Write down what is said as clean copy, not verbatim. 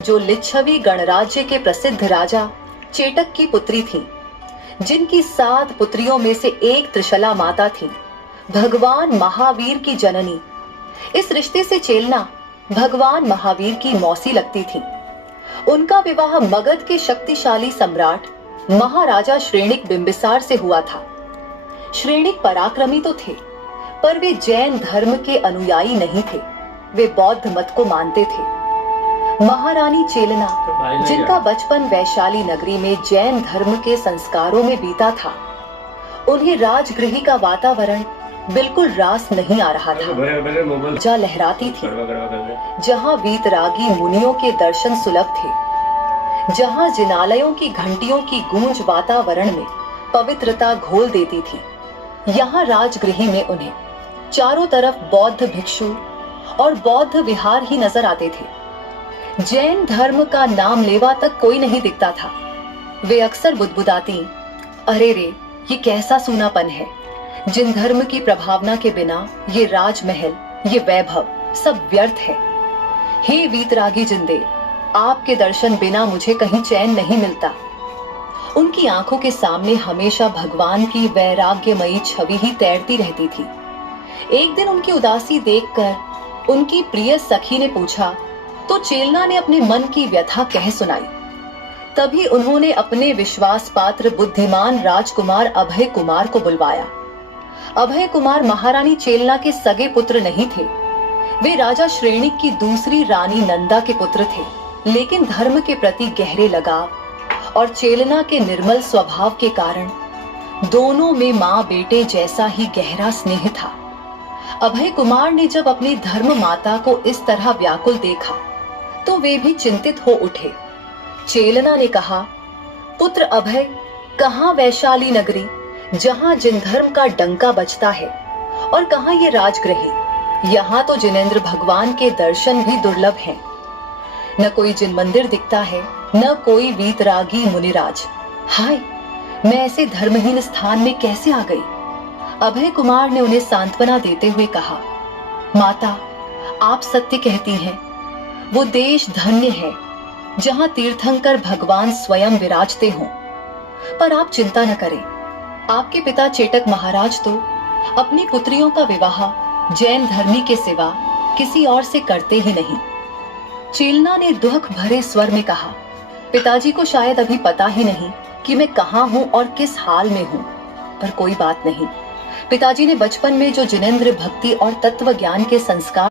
जो लिच्छवी गणराज्य के प्रसिद्ध राजा चेटक की पुत्री थी, जिनकी 7 पुत्रियों में से एक त्रिशला माता थी, भगवान महावीर की जननी। इस रिश्ते से चेलना भगवान महावीर की मौसी लगती थी। उनका विवाह मगध के शक्तिशाली सम्राट महाराजा श्रेणिक बिंबिसार से हुआ था। श्रेणिक पराक्रमी तो थे, पर वे जैन धर्म के अनुयायी नहीं थे। वे बौद्ध मत को मानते थे। महारानी चेलना, जिनका बचपन वैशाली नगरी में जैन धर्म के संस्कारों में बीता था, उन्हें राजगृह का वातावरण बिल्कुल रास नहीं आ रहा था। जा लहराती थी, जहाँ वीतरागी मुनियों के दर्शन सुलभ थे, जहाँ जिनालयों की घंटियों की गूंज वातावरण में पवित्रता घोल देती थी। यहाँ राजगृह में उन्हें चारों तरफ बौद्ध भिक्षु और बौद्ध विहार ही नजर आते थे। जैन धर्म का नाम लेवा तक कोई नहीं दिखता था। वे अक्सर बुदबुदाती, अरे रे, ये कैसा सूनापन है। जिन धर्म की प्रभावना के बिना ये राजमहल, ये वैभव सब व्यर्थ है। हे वीतरागी जिंदे, आपके दर्शन बिना मुझे कहीं चैन नहीं मिलता। उनकी आंखों के सामने हमेशा भगवान की वैराग्यमयी छवि ही तैरती रहती थी। एक दिन उनकी उदासी देखकर उनकी प्रिय सखी ने पूछा, तो चेलना ने अपने मन की व्यथा कह सुनाई। तभी उन्होंने अपने विश्वास पात्र बुद्धिमान राजकुमार अभय कुमार को बुलवाया। अभय कुमार महारानी चेलना के सगे पुत्र नहीं थे। वे राजा श्रेणिक की दूसरी रानी नंदा के पुत्र थे, लेकिन धर्म के प्रति गहरे लगाव और चेलना के निर्मल स्वभाव के कारण दोनों में माँ बेटे जैसा ही गहरा स्नेह था। अभय कुमार ने जब अपनी धर्म माता को इस तरह व्याकुल देखा तो वे भी चिंतित हो उठे। चेलना ने कहा, पुत्र अभय, कहाँ वैशाली नगरी जहाँ जिन धर्म का डंका बजता है, और कहाँ ये राजगृह। यहाँ तो जिनेंद्र भगवान के दर्शन भी दुर्लभ हैं। न कोई जिन मंदिर दिखता है, न कोई वीतरागी मुनिराज। हाय, मैं ऐसे धर्महीन स्थान में कैसे आ गई। अभय कुमार ने उन्हें सांत्वना देते हुए कहा, माता, आप सत्य कहती हैं। वो देश धन्य है जहाँ तीर्थंकर भगवान स्वयं विराजते हों। पर आप चिंता न करें, आपके पिता चेटक महाराज तो अपनी पुत्रियों का विवाह जैन धर्मी के सिवा किसी और से करते ही नहीं। चेलना ने दुख भरे स्वर में कहा, पिताजी को शायद अभी पता ही नहीं कि मैं कहाँ हूँ और किस हाल में हूँ, पर कोई बात नहीं। पिताजी ने बचपन में जो जिनेंद्र भक्ति और तत्व ज्ञान के संस्कार